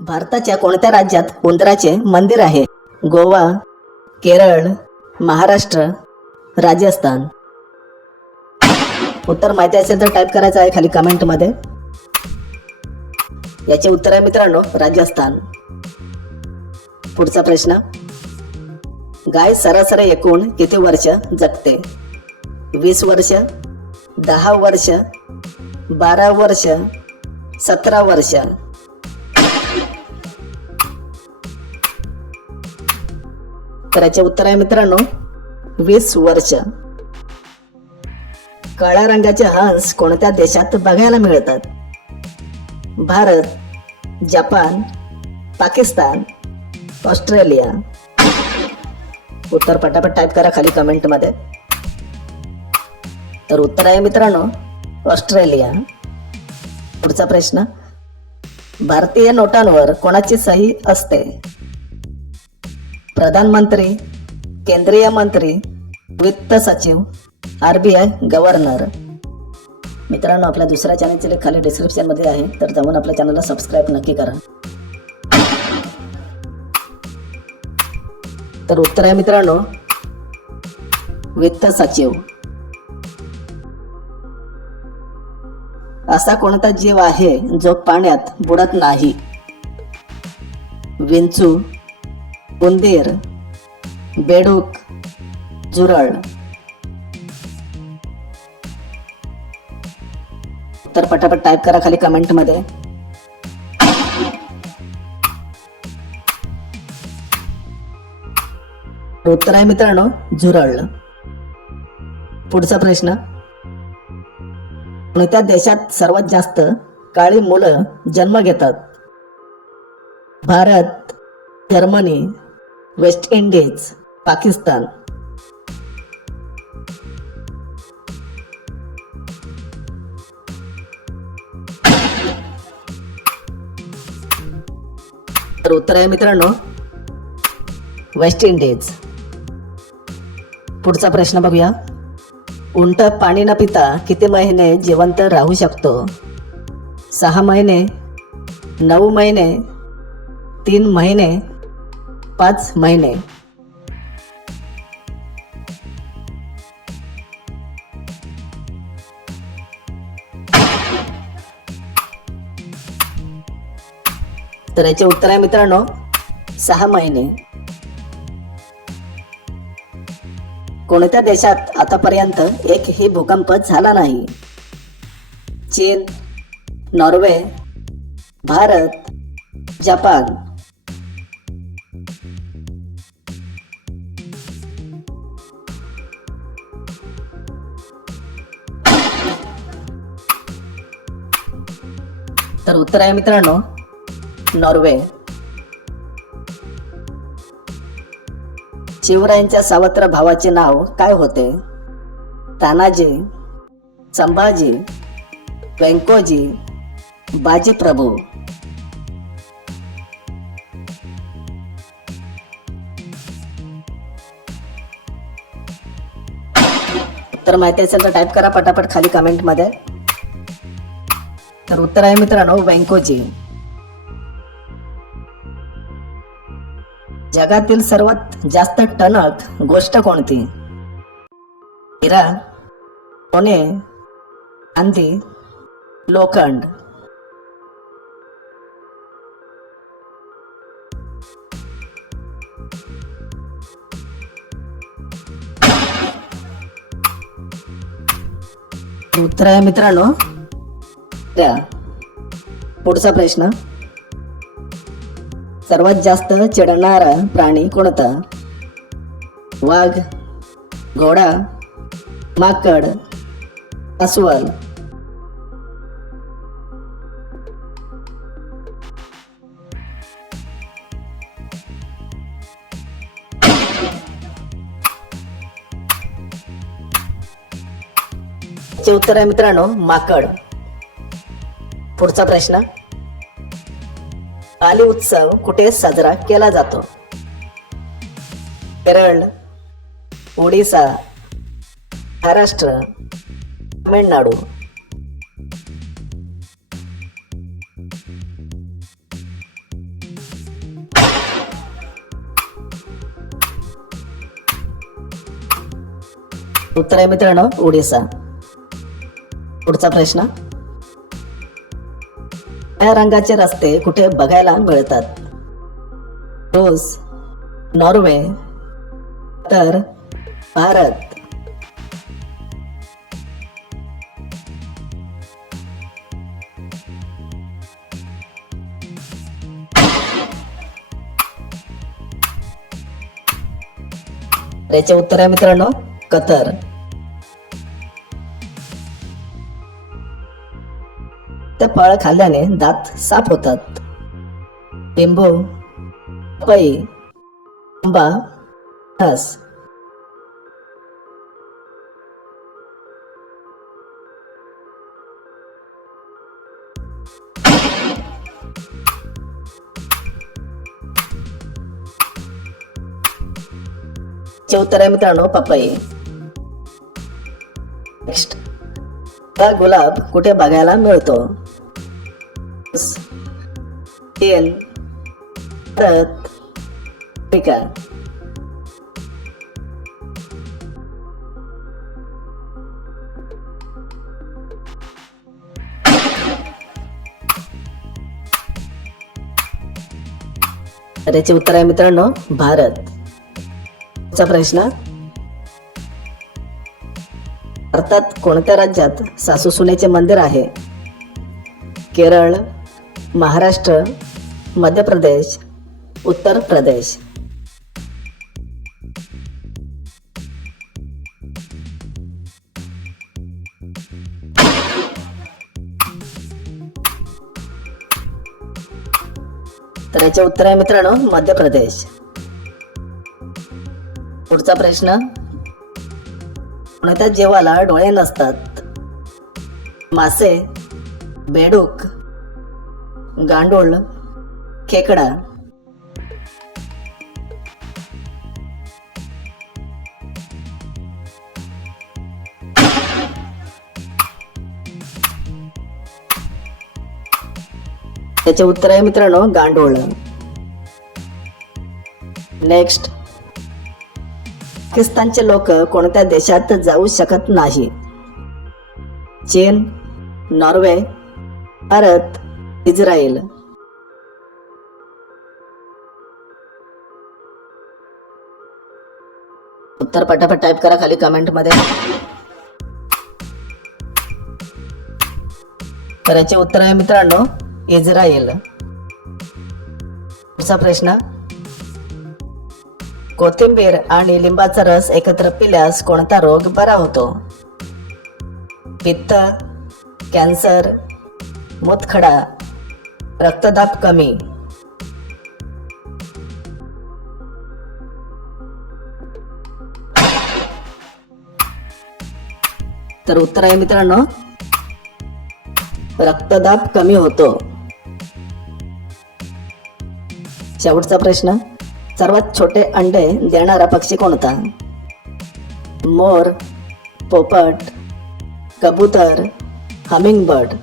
भारताच्या कोणत्या राज्यात उंदराचे मंदिर आहे? गोवा, केरळ, महाराष्ट्र, राजस्थान. उत्तर माहिती असेल तर टाईप करायचं आहे खाली कमेंटमध्ये. याचे उत्तर आहे मित्रांनो राजस्थान. पुढचा प्रश्न, गाय सरासरी एकूण किती वर्ष जगते? 20 वर्ष, 10 वर्ष, 12 वर्ष, 17 वर्ष. तर याचे उत्तर आहे मित्रांनो 20 वर्ष. काळ्या रंगाचे हंस कोणत्या देशात बघायला मिळतात? Bharat, Japan, Pakistan, Australia. उत्तर पटापट टाईप करा खाली कमेंटमध्ये. तर उत्तर आहे मित्रांनो ऑस्ट्रेलिया. पुढचा प्रश्न, भारतीय नोटांवर कोणाची सही असते? प्रधानमंत्री, केंद्रीय मंत्री, वित्त सचिव, RBI गव्हर्नर. मित्रांनो आपल्या दुसऱ्या चॅनलचे लिंक खाली डिस्क्रिप्शन मध्ये आहे, तर जाऊन आपल्या चॅनलला सबस्क्राईब नक्की करा. तर उत्तर आहे मित्रांनो वित्त सचिव. असा कोणता जीव आहे जो पाण्यात बुडत नाही? विंचू, उंदीर, बेडूक, झुरळ. उत्तर पटापट टाईप करा खाली कमेंटमध्ये. उत्तर आहे मित्रांनो झुरळ. पुढचा प्रश्न, कोणत्या देशात सर्वात जास्त काळी मुलं जन्म घेतात? Bharat, Germany, West Indies, Pakistan. तर उत्तर आहे मित्रांनो वेस्ट इंडिज. पुढचा प्रश्न बघूया, उंट पाणी न पिता किती महिने जिवंत राहू शकतो? 6 महिने, 9 महिने, 3 महिने, 5 महिने. तर याचे उत्तर आहे मित्रांनो 6 महिने. कोणत्या देशात आतापर्यंत एकही भूकंप झाला नाही? चीन, नॉर्वे, भारत, जपान. तर उत्तर आहे मित्रांनो नॉर्वे. शिवरायांच्या सावत्र भावाचे नाव काय होते? तानाजी, संभाजी, व्यंकोजी, बाजीप्रभू. उत्तर माहिती असेल तर टाईप करा पटापट खाली कमेंट मध्ये. तर उत्तर आहे मित्रांनो व्यंकोजी. जगातील सर्वात जास्त टणक गोष्ट कोणती? हिरा, सोने, चांदी, लोखंड. उत्तर आहे मित्रांनो त्या. पुढचा प्रश्न, सर्वात जास्त चिडणारा प्राणी कोणता? वाघ, घोडा, माकड, अस्वल. चे उत्तर आहे मित्रांनो माकड. पुढचा प्रश्न, पाली उत्सव कुठे साजरा केला जातो? केरळ, ओडिसा, महाराष्ट्र, तामिळनाडू. उत्तर आहे मित्रांनो ओडिसा. पुढचा प्रश्न, या रंगाचे रस्ते कुठे बघायला मिळतात? रूस, नॉर्वे, तर भारत. याचे उत्तर आहे मित्रांनो कतर. ते फळ खाल्ल्याने दात साफ होतात. लिंबू, पपई, आंबा, फणस. चे उत्तर आहे मित्रांनो पपई. नेक्स्ट, हा गुलाब कुठे बघायला मिळतो? चीन, भारत, आफ्रिका. तर याचे उत्तर आहे मित्रांनो भारत. चा प्रश्न, भारतात कोणत्या राज्यात सासू सुनेचे मंदिर आहे? केरळ, महाराष्ट्र, मध्य प्रदेश, उत्तर प्रदेश. तर याचे उत्तर आहे मित्रांनो मध्य प्रदेश. पुढचा प्रश्न, कोणत्या जीवाला डोळे नसतात? मासे, बेडूक, गांडूळ, खेकडा. त्याचे उत्तर आहे मित्रांनो गांडूळ. नेक्स्ट, पाकिस्तानचे लोक कोणत्या देशात जाऊ शकत नाही? चीन, नॉर्वे, भारत, इस्रायल. उत्तर पटापट टाइप करा खाली कमेंट मध्ये. तर याचे उत्तर आहे मित्रांनो इस्रायल. पुढचा प्रश्न, कोथिंबीर आणि लिंबाचा रस एकत्र पिल्यास कोणता रोग बरा होतो? पित्त, कॅन्सर, मूतखडा, रक्तदाब कमी. तर उत्तर आहे मित्रांनो रक्तदाब कमी होतो. शेवटचा प्रश्न, सर्वात छोटे अंडे देणारा पक्षी कोणता? मोर, पोपट, कबूतर, हमिंगबर्ड.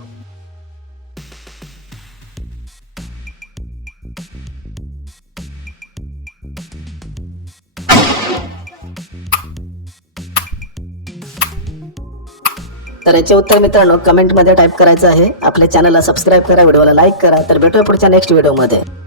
तर याचे उत्तर मित्रांनो कमेंट मध्ये टाइप करायचं आहे. आपल्या चॅनलला सबस्क्राईब करा, व्हिडिओला लाईक करा. तर भेटूया पुढच्या नेक्स्ट व्हिडिओ मध्ये.